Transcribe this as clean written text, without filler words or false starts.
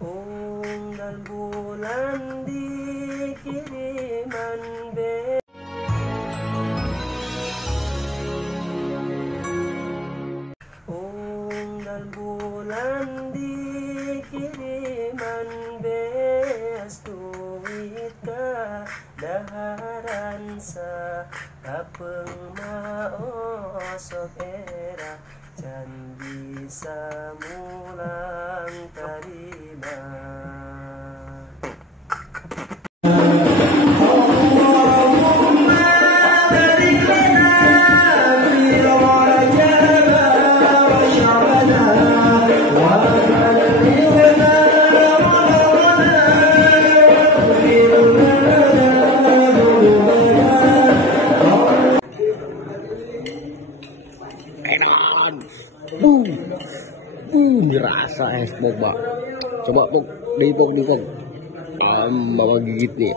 Unggal bulan di kiriman unggal bulan di kiriman beas tuwid ka daharan sa kapeng maosok era can bisa mulang tarima. Dirasa es boba. Coba pok, dipok. Mama gigit nih.